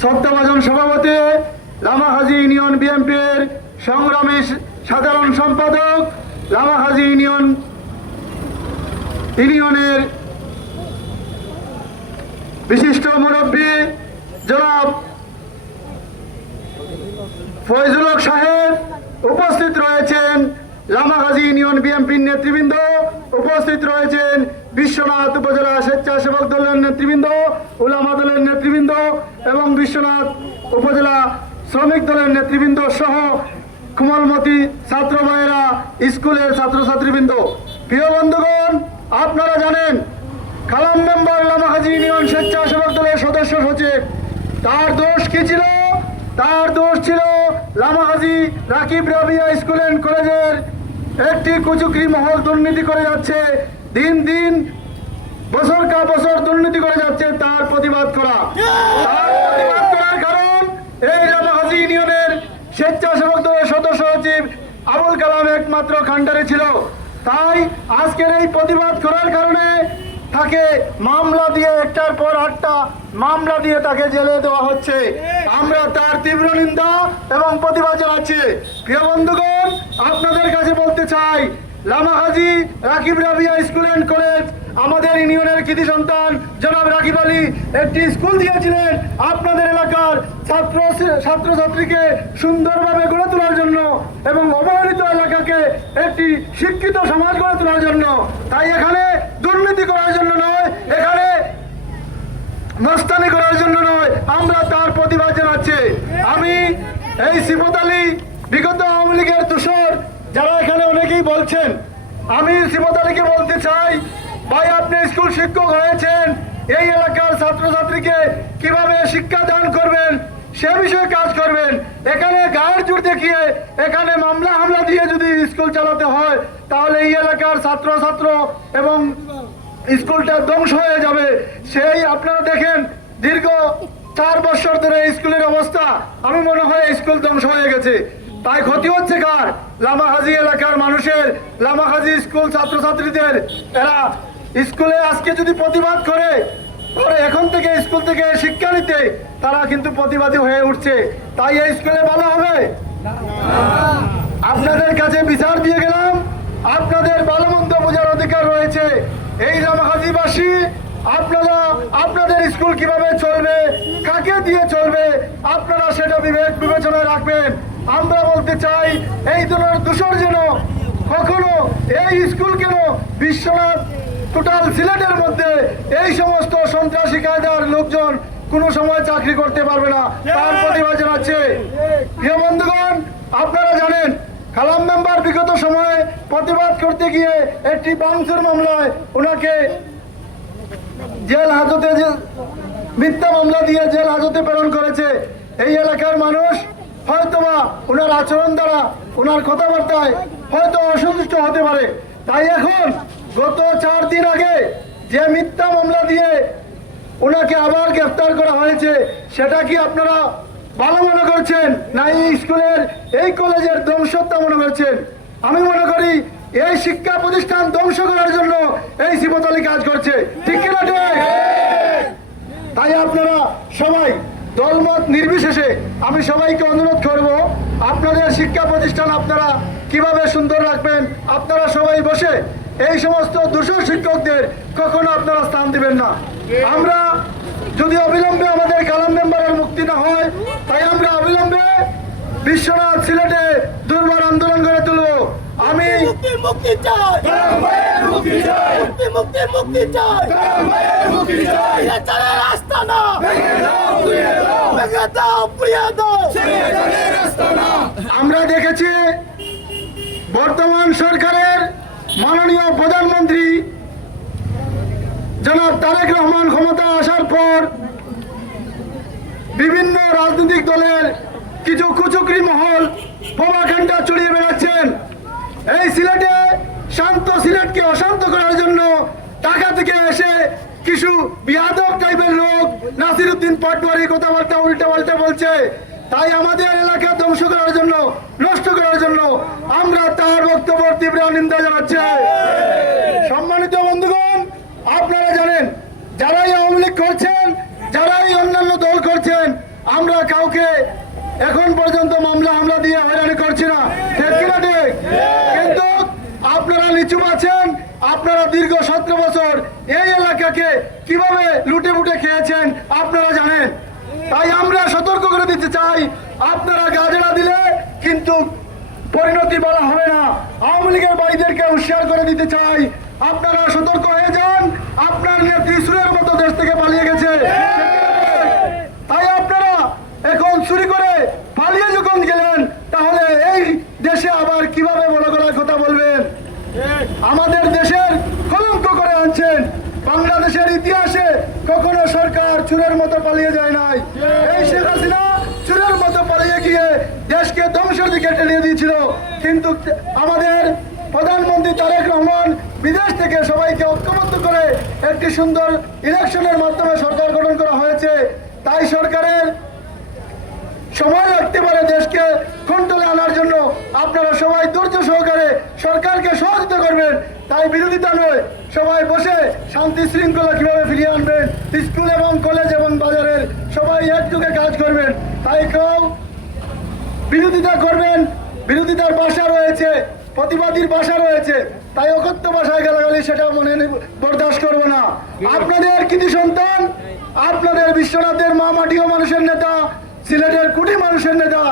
শ্রদ্ধাভাজন সভাপতি লামাহাজি ইউনিয়ন বিএনপির সংগ্রামী সাধারণ সম্পাদক লামাহাজি ইউনিয়নের বিশিষ্ট মুরব্বী জনাব ফয়জুল হক সাহেব উপস্থিত রয়েছেন, লামাহাজি ইউনিয়ন বিএনপির নেতৃবৃন্দ উপস্থিত রয়েছেন, বিশ্বনাথ উপজেলা স্বেচ্ছাসেবক দলের নেতৃবৃন্দ, উলামা দলের নেতৃবৃন্দ এবং বিশ্বনাথ উপজেলা শ্রমিক দলের নেতৃবৃন্দ সহ কোমলমতি ছাত্র ভাইয়েরা, স্কুলের ছাত্রছাত্রীবৃন্দ। প্রিয় বন্ধুগণ, আপনারা জানেন কালাম মেম্বার লামাহাজি ইউনিয়ন স্বেচ্ছাসেবক দলের সদস্য সচিব, তার দোষ কি ছিল? তার দোষ ছিল লামাহাজি রাকিব রাবিয়া স্কুল অ্যান্ড কলেজের একটি কুচুকরি মহল দুর্নীতি করে যাচ্ছে, দিন দিন বছর কা বছর দুর্নীতি করে যাচ্ছে। তার প্রতিবাদ করার কারণ এই লামাহাজি ইউনিয়নের স্বেচ্ছাসেবক দলের সদস্য সচিব আবুল কালাম একমাত্র খান্ডারে ছিল। তাই আজকের এই প্রতিবাদ করার কারণে তাকে মামলা দিয়ে একটার পর আটটা মামলা দিয়ে তাকে জেলে দেওয়া হচ্ছে। আমরা তার তীব্র নিন্দা এবং প্রতিবাদ জানাচ্ছি। প্রিয় বন্ধুগণ, আপনাদের কাছে বলতে চাই, লামাহাজি Rakib Rabia school and college আমাদের ইউনিয়নের কৃতি সন্তান জনাব রাকিব আলী একটি স্কুল দিয়েছিলেন আপনাদের এলাকার ছাত্রছাত্রীকে সুন্দরভাবে গড়ে তোলার জন্য এবং অবহেলিত এলাকাকে একটি শিক্ষিত সমাজ গড়ে তোলার জন্য। তাই এখানে দুর্নীতি করার জন্য নয়, এখানে মস্তানি করার জন্য নয়, আমরা তার প্রতিবাদ জানাচ্ছি। আমি এই সিফত আলী বিগত আওয়ামী লীগের দোসর যারা এখানে অনেকেই বলছেন, আমি সিফত আলীকে বলতে চাই, ভাই আপনি স্কুল শিক্ষক হয়েছেন, এই এলাকার ছাত্রছাত্রীকে কিভাবে শিক্ষা দান করবেন সে বিষয়ে কাজ করবেন। এখানে গায়ের জোর দেখিয়ে এখানে মামলা হামলা দিয়ে যদি স্কুল চালাতে হয় তাহলে এই এলাকার ছাত্র এবং স্কুলটা ধ্বংস হয়ে যাবে। সেই আপনারা দেখেন দীর্ঘ 4 বছর ধরে স্কুলের অবস্থা, আমি মনে হয় স্কুল ধ্বংস হয়ে গেছে। তাই ক্ষতি হচ্ছে কার? লামাহাজি এলাকার মানুষের, লামাহাজি স্কুল ছাত্রছাত্রীদের। এরা স্কুলে আজকে যদি প্রতিবাদ করে এখন থেকে স্কুল থেকে শিক্ষা নিতে, তারা কিন্তু প্রতিবাদী হয়ে উঠছে। তাই এই স্কুলে ভালো হবে? আপনাদের কাছে বিচার দিয়ে গেলাম, আপনাদের ভালো মন্দ বোঝার অধিকার রয়েছে। এই লামাহাজিবাসী আপনারা আপনাদের স্কুল কিভাবে চলবে, কাকে দিয়ে চলবে, আপনারা সেটা বিবেচনায় রাখবেন। আমরা বলতে চাই, এই ধরনের দূষণ যেন কখনো এই স্কুল কেন বিশ্বনাথ টোটাল সিলেটের মধ্যে এই সমস্ত সন্ত্রাসী কায়দার লোকজন কোনো সময় চাকরি করতে পারবে না, তার প্রতিবাদ জানাচ্ছে। প্রিয় বন্ধুগণ, আপনারা জানেন কালাম মেম্বার বিগত সময়ে প্রতিবাদ করতে গিয়ে একটি বাংসুর মামলায় ওনাকে জেল হাজতে মিথ্যা মামলা দিয়ে জেল হাজতে প্রেরণ করেছে। এই এলাকার মানুষ হয়তোবা ওনার আচরণ দ্বারা, ওনার কথাবার্তায় হয়তো অসন্তুষ্ট হতে পারে। তাই এখন গত 4 দিন আগে যে মিথ্যা মামলা দিয়ে ওনাকে আবার গ্রেফতার করা হয়েছে, সেটা কি আপনারা ভালো মনে করছেন না এই স্কুলের এই কলেজের ধ্বংসত্ব মনে করছেন? আমি মনে করি এই শিক্ষা প্রতিষ্ঠান ধ্বংস করার জন্য এই সিফত আলী কাজ করছে, ঠিক কিনা? ঠিক। তাই আপনারা সবাই দলমত নির্বিশেষে আমি সবাইকে অনুরোধ করব, আপনাদের শিক্ষা প্রতিষ্ঠান আপনারা কিভাবে সুন্দর রাখবেন, আপনারা সবাই বসে এই সমস্ত দূষণ শিক্ষকদের কখনো আপনারা স্থান দিবেন না। আমরা যদি অবিলম্বে আমাদের কালাম মেম্বারের মুক্তি না হয়, তাই আমরা অবিলম্বে বিশ্বনাথ সিলেটে দুর্বার আন্দোলন গড়ে তুলব। আমি আমরা দেখেছি বর্তমান সরকারের মাননীয় প্রধানমন্ত্রী জনাব তারেক রহমান ক্ষমতা আসার পর বিভিন্ন রাজনৈতিক দলের কিছু কুচক্রী মহল প্রভাকাণ্ডা ছড়িয়ে বেড়াচ্ছেন। এই সিলেটে শান্ত সিলেটকে অশান্ত করার জন্য ঢাকা থেকে এসে কিছু বিয়াদব টাইপের লোক নাসিরউদ্দিন পাটোয়ারি কথাবার্তা উল্টাপাল্টা বলছে। তাই আমাদের এলাকা ধ্বংস করার জন্য, নষ্ট করার জন্য আমরা তার বক্তব্য তীব্র নিন্দা জানাচ্ছি। সম্মানিত বন্ধুগণ, আপনারা জানেন যারাই আওয়ামী লীগ করছেন, যারাই অন্যান্য দল করছেন, আমরা কাউকে এখন পর্যন্ত মামলা হামলা দিয়ে হয়রানি করছি না, ঠিক কিনা ঠিক? কিন্তু আপনারা নিচুম আছেন, আপনারা দীর্ঘ 17 বছর এই এলাকাকে কিভাবে লুটে পুটে খেয়েছেন আপনারা জানেন। তাই আমরা সতর্ক করে দিতে চাই, আপনারা গাজরা দিলে কিন্তু পরিণতি বলা হবে না। আওয়ামী লীগের ভাইদেরকে হুঁশিয়ার করে দিতে চাই, আপনারা সতর্ক হয়ে যান। আপনার নেত্রী সুরের মতো দেশ থেকে পালিয়ে গেছে, তাই আপনারা এখন চুরি করে পালিয়ে যখন গেলেন, তাহলে এই দেশে আবার কিভাবে বড় গলায় কথা বলবেন? আমাদের দেশের কলঙ্ক করে আনছেন। বাংলাদেশের ইতিহাসে কখনো সরকার চুরের মতো পালিয়ে যায় নাই। এই শেখ হাসিনা চুরের মতো পালিয়ে গিয়ে দেশকে ধ্বংসের দিকে টেনে দিয়েছিল, কিন্তু আমাদের প্রধানমন্ত্রী তারেক রহমান বিদেশ থেকে সবাইকে ঐক্যবদ্ধ করে একটি সুন্দর ইলেকশনের মাধ্যমে সরকার গঠন করা হয়েছে। তাই সরকারের সময় লাগতে পারে দেশকে কন্ট্রোলে আনার জন্য। আপনারা সবাই ধৈর্য সহকারে সরকারকে সহযোগিতা করবেন, তাই বিরোধিতা নয়, সবাই বসে শান্তি শৃঙ্খলা কিভাবে ফিরিয়ে আনবেন, স্কুল এবং কলেজ এবং বাজারের সবাই একযোগে কাজ করবেন। তাই কেউ বিরোধিতা করবেন, বিরোধিতার ভাষা রয়েছে, প্রতিবাদীর ভাষা রয়েছে, তাই অকথ্য ভাষায় গালাগালি সেটা মনে বরদাস্ত করবো না। আপনাদের কৃতি সন্তান, আপনাদের বিশ্বনাথের মা মাটিও মানুষের নেতা, সিলেটের কুটি মানুষের নেতা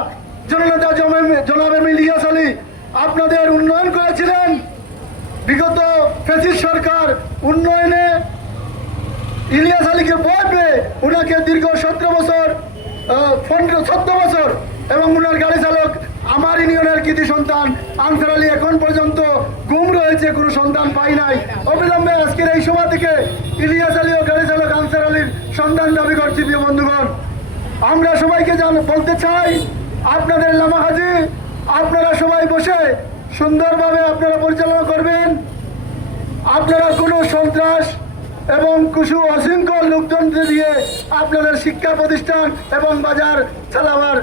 জননেতা জনাব ইলিয়াস আলী আপনাদের উন্নয়ন করেছিলেন। বিগত ফ্যাসিস্ট সরকার উন্নয়নে ইলিয়াস আলীকে ভয় পেয়ে উনাকে দীর্ঘ 17 বছর 14 বছর এবং উনার গাড়ি চালক আমার ইউনিয়নের কৃতি সন্তান আনসার আলী এখন পর্যন্ত গুম রয়েছে, কোনো সন্ধান পাই নাই। অবিলম্বে আজকের এই সভা থেকে ইলিয়াস আলী ও গাড়ি চালক আনসার আলীর সন্ধান দাবি করছি। প্রিয় বন্ধুগণ, আমরা সবাইকে বলতে চাই, আপনাদের লামা হাজি আপনারা সবাই বসে সুন্দরভাবে আপনারা পরিচালনা করবেন। আপনারা কোনো সন্ত্রাস এবং কিছু অশৃঙ্খল লোকজন দিয়ে আপনাদের শিক্ষা প্রতিষ্ঠান এবং বাজার চালাবার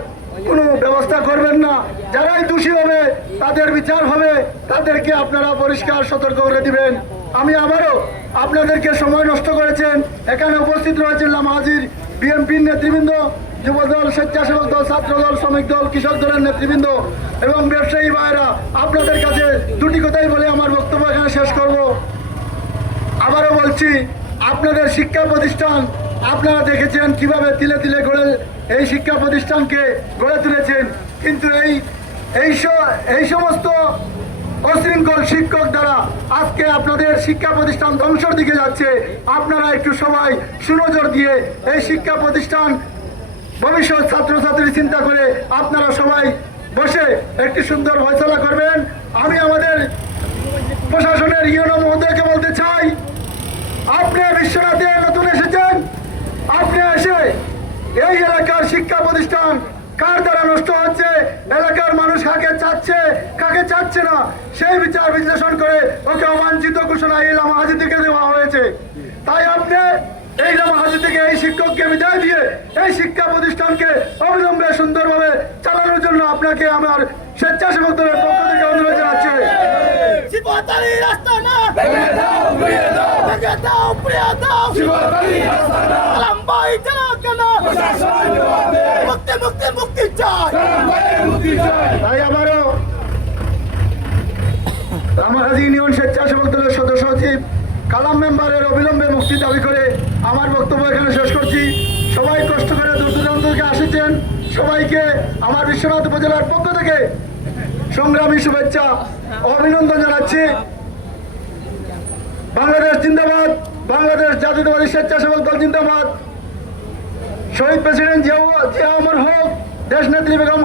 কোনো ব্যবস্থা করবেন না। যারাই দোষী হবে তাদের বিচার হবে, তাদেরকে আপনারা পরিষ্কার সতর্ক করে দিবেন। আমি আবারও আপনাদেরকে সময় নষ্ট করেছেন, এখানে উপস্থিত রয়েছেন লামা হাজির বিএনপির নেতৃবৃন্দ, যুবদল, স্বেচ্ছাসেবক দল, ছাত্র দল, শ্রমিক দল, কৃষক দলের নেতৃবৃন্দ এবং ব্যবসায়ী ভাইয়েরা, আপনাদের কাছে দুটি কথাই বলে আমার বক্তব্য এখানে শেষ করব। আবারও বলছি, আপনাদের শিক্ষা প্রতিষ্ঠান আপনারা দেখেছেন কিভাবে তিলে তিলে গড়ে এই শিক্ষা প্রতিষ্ঠানকে গড়ে তুলেছেন, কিন্তু এই সমস্ত অশৃঙ্খল শিক্ষক দ্বারা আজকে আপনাদের শিক্ষা প্রতিষ্ঠান ধ্বংসের দিকে যাচ্ছে। আপনারা একটু সবাই সুনজর দিয়ে এই শিক্ষা প্রতিষ্ঠান ভবিষ্যৎ ছাত্রছাত্রী চিন্তা করে আপনারা সবাই বসে একটি সুন্দর ফয়সালা করবেন। আমি আমাদের প্রশাসনের ইউনো মহোদয়কে বলতে চাই, আপনি বিশ্বনাথে নতুন এসেছেন, আপনি এসে এই এলাকার শিক্ষা প্রতিষ্ঠান কার দ্বারা নষ্ট হচ্ছে, এলাকার মানুষ কাকে চাচ্ছে কাকে চাচ্ছে না, সেই বিচার বিশ্লেষণ করে ওকে অবাঞ্ছিত ঘোষণা এই লামা হাজি থেকে দেওয়া হয়েছে। তাই আপনি এই লামা হাজি থেকে এই শিক্ষককে বিদায় দিয়ে এই শিক্ষা প্রতিষ্ঠানকে অবিলম্বে সুন্দরভাবে চালানোর জন্য আপনাকে আমার স্বেচ্ছাসেবক দলের পক্ষ থেকে অনুরোধ জানাচ্ছি। তাই আবারও লামা হাজি ইউনিয়ন স্বেচ্ছাসেবক দলের সদস্য সচিব কালাম মেম্বারের অবিলম্বে মুক্তি দাবি করে আমার বক্তব্য এখানে শেষ করছি। সবাই কষ্ট করে দূর দূরান্ত থেকে আসেছেন, সবাইকে আমার বিশ্বনাথ উপজেলার পক্ষ থেকে সংগ্রামী শুভেচ্ছা ও অভিনন্দন জানাচ্ছি। বাংলাদেশ জিন্দাবাদ, বাংলাদেশ জাতীয়তাবাদী স্বেচ্ছাসেবক দল জিন্দাবাদ, শহীদ প্রেসিডেন্ট জিয়া অমর হোক, দেশ নেত্রী বেগম